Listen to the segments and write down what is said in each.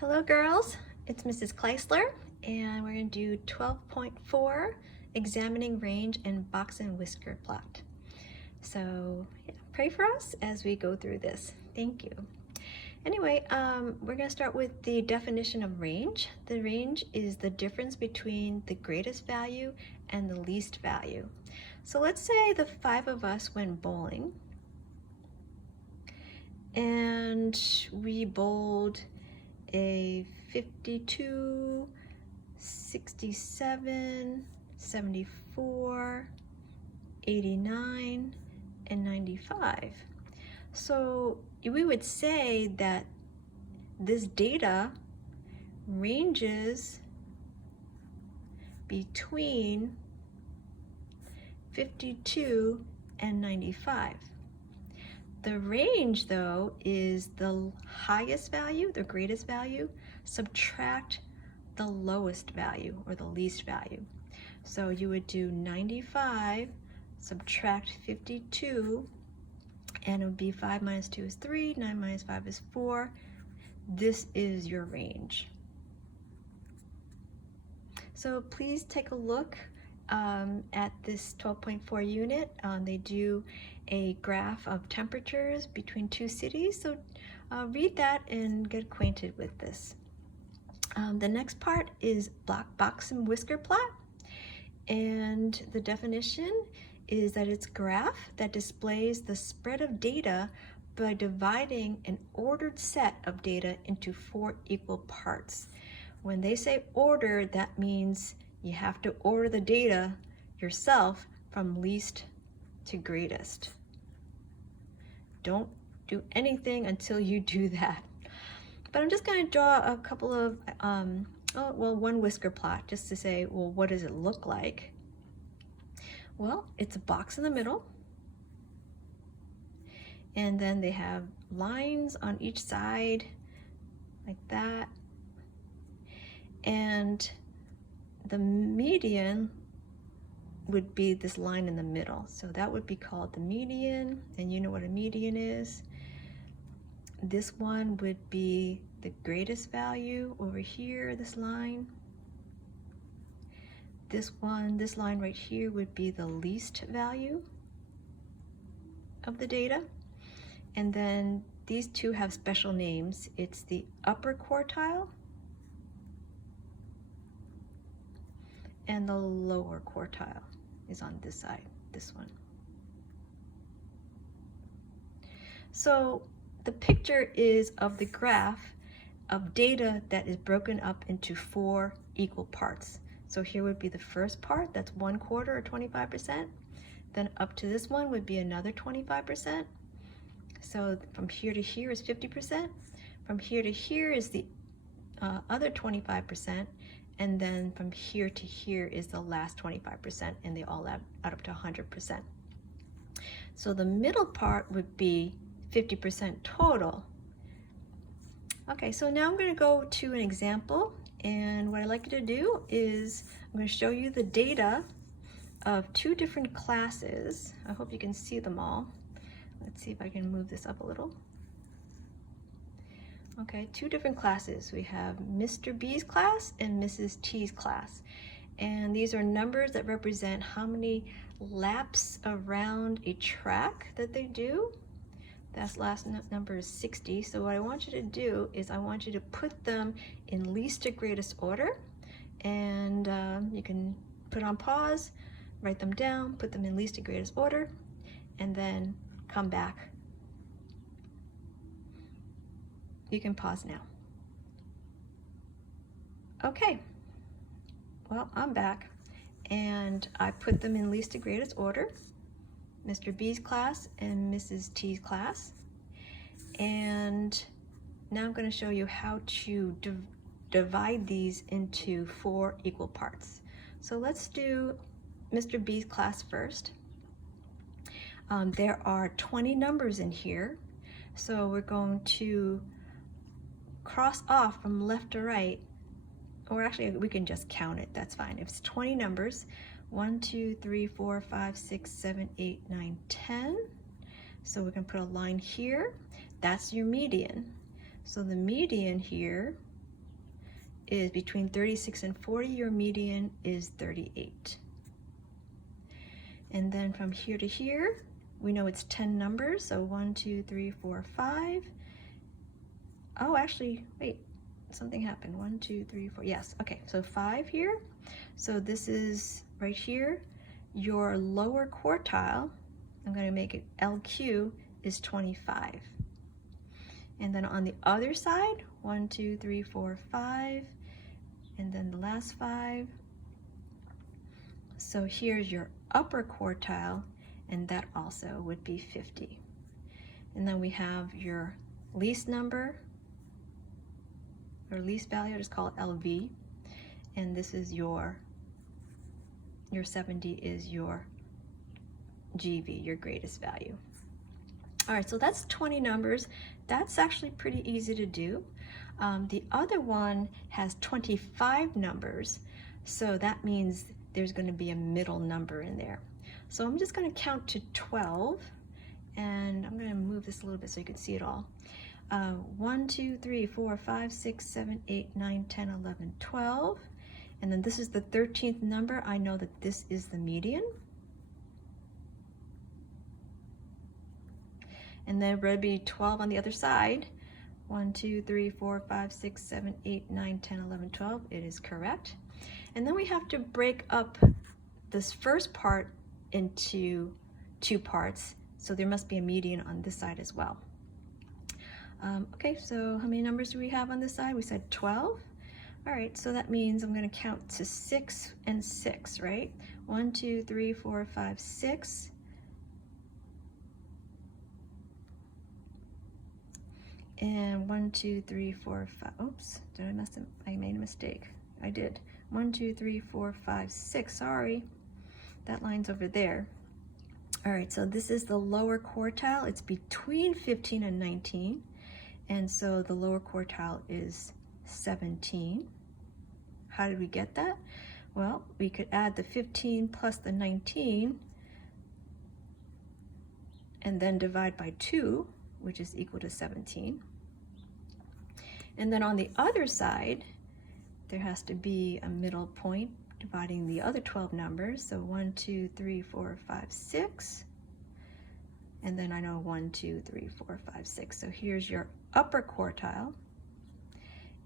Hello girls, it's Mrs. Kleisler and we're going to do 12.4 examining range and box and whisker plot. So pray for us as we go through this. Thank you. Anyway, we're going to start with the definition of range. The range is the difference between the greatest value and the least value. So let's say the 5 of us went bowling and we bowled a 52, 67, 74, 89, and 95. So we would say that this data ranges between 52 and 95. The range, though, is the highest value, the greatest value, subtract the lowest value or the least value. So you would do 95, subtract 52, and it would be 5 minus 2 is 3, 9 minus 5 is 4. This is your range. So please take a look at this 12.4 unit. They do a graph of temperatures between two cities, so read that and get acquainted with this. The next part is box and whisker plot, and the definition is that it's a graph that displays the spread of data by dividing an ordered set of data into 4 equal parts. When they say order, that means you have to order the data yourself from least to greatest. Don't do anything until you do that. But I'm just going to draw a couple of, one whisker plot just to say, well, what does it look like? Well, it's a box in the middle, and then they have lines on each side like that, and the median would be this line in the middle. So that would be called the median, and you know what a median is. This one would be the greatest value over here, this line. This line right here would be the least value of the data. And then these two have special names. It's the upper quartile and the lower quartile is on this side, this one. So the picture is of the graph of data that is broken up into 4 equal parts. So here would be the first part, that's 1/4 or 25%. Then up to this one would be another 25%. So from here to here is 50%. From here to here is the other 25%. And then from here to here is the last 25%, and they all add up to 100%. So the middle part would be 50% total. Okay, so now I'm going to go to an example, and what I'd like you to do is I'm going to show you the data of 2 different classes. I hope you can see them all. Let's see if I can move this up a little. Okay, 2 different classes. We have Mr. B's class and Mrs. T's class. And these are numbers that represent how many laps around a track that they do. That last number is 60. So what I want you to do is I want you to put them in least to greatest order. And you can put on pause, write them down, put them in least to greatest order, and then come back. You can pause now. Okay, well, I'm back, and I put them in least to greatest order, Mr. B's class and Mrs. T's class. And now I'm going to show you how to divide these into 4 equal parts. So let's do Mr. B's class first. There are 20 numbers in here, so we're going to cross off from left to right, or actually we can just count it, that's fine. If it's 20 numbers, 1, 2, 3, 4, 5, 6, 7, 8, 9, 10. So we can put a line here. That's your median. So the median here is between 36 and 40. Your median is 38. And then from here to here, we know it's 10 numbers. So 1, 2, 3, 4, 5. Oh, actually, wait, something happened. 1, 2, 3, 4. Yes, okay, so 5 here. So this is right here. Your lower quartile, I'm going to make it LQ, is 25. And then on the other side, 1, 2, 3, 4, 5, and then the last 5. So here's your upper quartile, and that also would be 50. And then we have your least number, or least value, just call it LV, and this is your 70 is your GV, your greatest value. All right, so that's 20 numbers. That's actually pretty easy to do. The other one has 25 numbers, so that means there's going to be a middle number in there. So I'm just going to count to 12, and I'm going to move this a little bit so you can see it all. 1, 2, 3, 4, 5, 6, 7, 8, 9, 10, 11, 12. And then this is the 13th number. I know that this is the median. And then there would be 12 on the other side. 1, 2, 3, 4, 5, 6, 7, 8, 9, 10, 11, 12. It is correct. And then we have to break up this first part into 2 parts. So there must be a median on this side as well. Okay, so how many numbers do we have on this side? We said 12. All right, so that means I'm going to count to 6 and 6, right? 1, 2, 3, 4, 5, 6. And 1, 2, 3, 4, 5. Oops, did I mess up? I made a mistake. I did. 1, 2, 3, 4, 5, 6. Sorry, that line's over there. All right, so this is the lower quartile. It's between 15 and 19. And so the lower quartile is 17. How did we get that? Well, we could add the 15 plus the 19 and then divide by 2, which is equal to 17. And then on the other side, there has to be a middle point dividing the other 12 numbers. So 1, 2, 3, 4, 5, 6. And then I know 1, 2, 3, 4, 5, 6. So here's your upper quartile,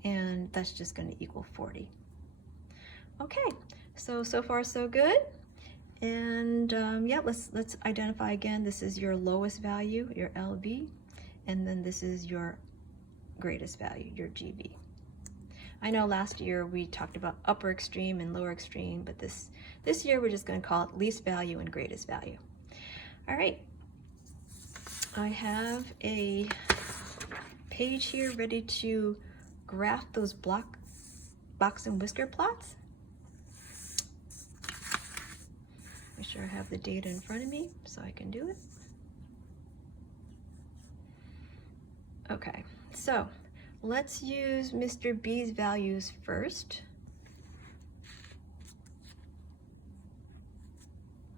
and that's just going to equal 40. Okay, so far so good. And yeah, let's identify again. This is your lowest value, your LV, and then this is your greatest value, your GV. I know last year we talked about upper extreme and lower extreme, but this year we're just going to call it least value and greatest value. All right, I have a page here ready to graph those box and whisker plots. Make sure I have the data in front of me so I can do it. Okay, so let's use Mr. B's values first.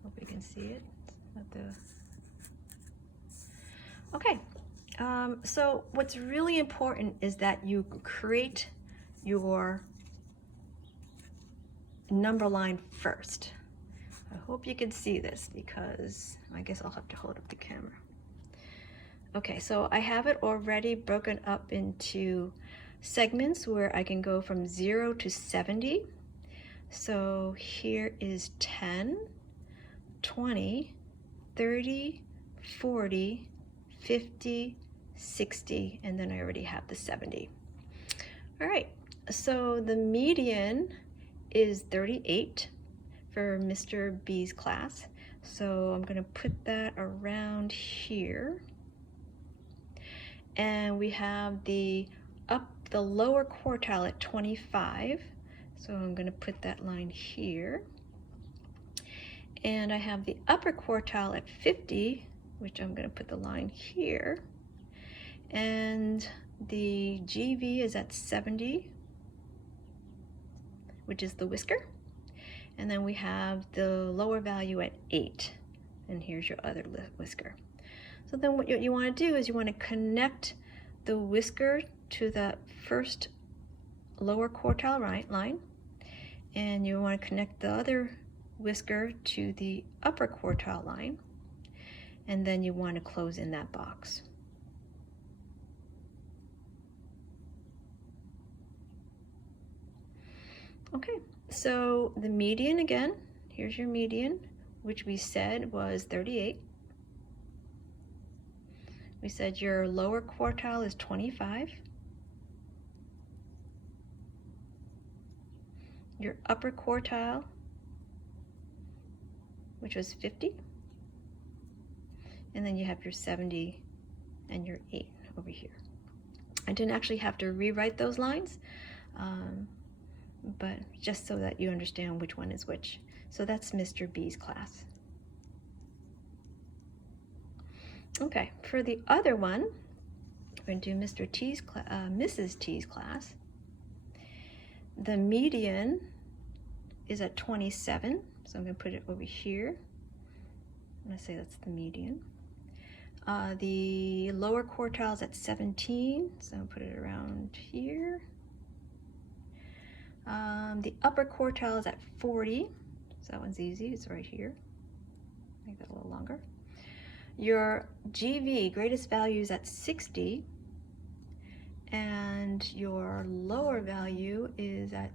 Hope you can see it. Okay, so what's really important is that you create your number line first. I hope you can see this because I guess I'll have to hold up the camera. Okay, so I have it already broken up into segments where I can go from 0 to 70. So here is 10, 20, 30, 40, 50, 60, and then I already have the 70. All right, so the median is 38 for Mr. B's class. So I'm gonna put that around here. And we have the lower quartile at 25. So I'm gonna put that line here. And I have the upper quartile at 50, which I'm gonna put the line here. And the GV is at 70, which is the whisker. And then we have the lower value at 8. And here's your other whisker. So then what you want to do is you want to connect the whisker to the first lower quartile line, and you want to connect the other whisker to the upper quartile line, and then you want to close in that box. Okay, so the median again, here's your median, which we said was 38. We said your lower quartile is 25. Your upper quartile, which was 50. And then you have your 70 and your 8 over here. I didn't actually have to rewrite those lines, but just so that you understand which one is which. So that's Mr. B's class. Okay, for the other one, we're going to do Mr. T's Mrs. T's class. The median is at 27, so I'm going to put it over here. I'm going to say that's the median. The lower quartile is at 17, so I'll put it around here. The upper quartile is at 40, so that one's easy, it's right here. Make that a little longer. Your GV, greatest value, is at 60, and your lower value is at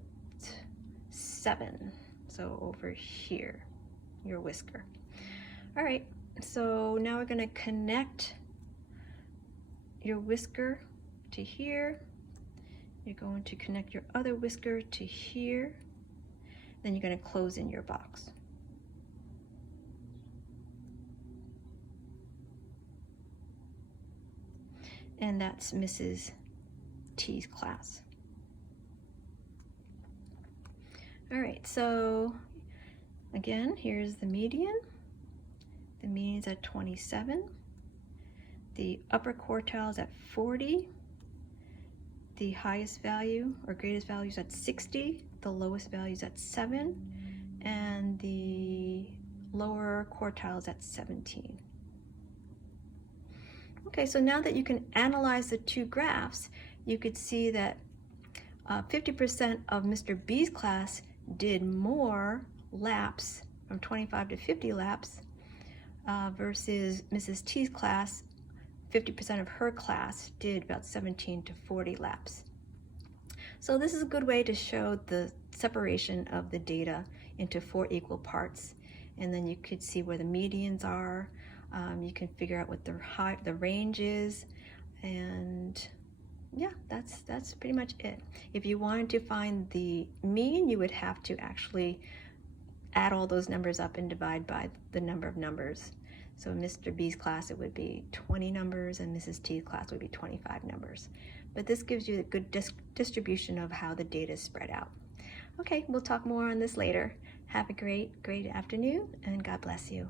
7, so over here, your whisker. All right, so now we're going to connect your whisker to here. You're going to connect your other whisker to here. Then you're going to close in your box. And that's Mrs. T's class. All right, so again, here's the median. The median is at 27. The upper quartile is at 40. The highest value or greatest value is at 60. The lowest value is at 7. And the lower quartile is at 17. Okay, so now that you can analyze the two graphs, you could see that 50% of Mr. B's class did more laps, from 25 to 50 laps, versus Mrs. T's class, 50% of her class did about 17 to 40 laps. So this is a good way to show the separation of the data into 4 equal parts. And then you could see where the medians are. You can figure out what the range is. And yeah, that's pretty much it. If you wanted to find the mean, you would have to actually add all those numbers up and divide by the number of numbers. So in Mr. B's class, it would be 20 numbers, and Mrs. T's class would be 25 numbers. But this gives you a good distribution of how the data is spread out. Okay, we'll talk more on this later. Have a great afternoon, and God bless you.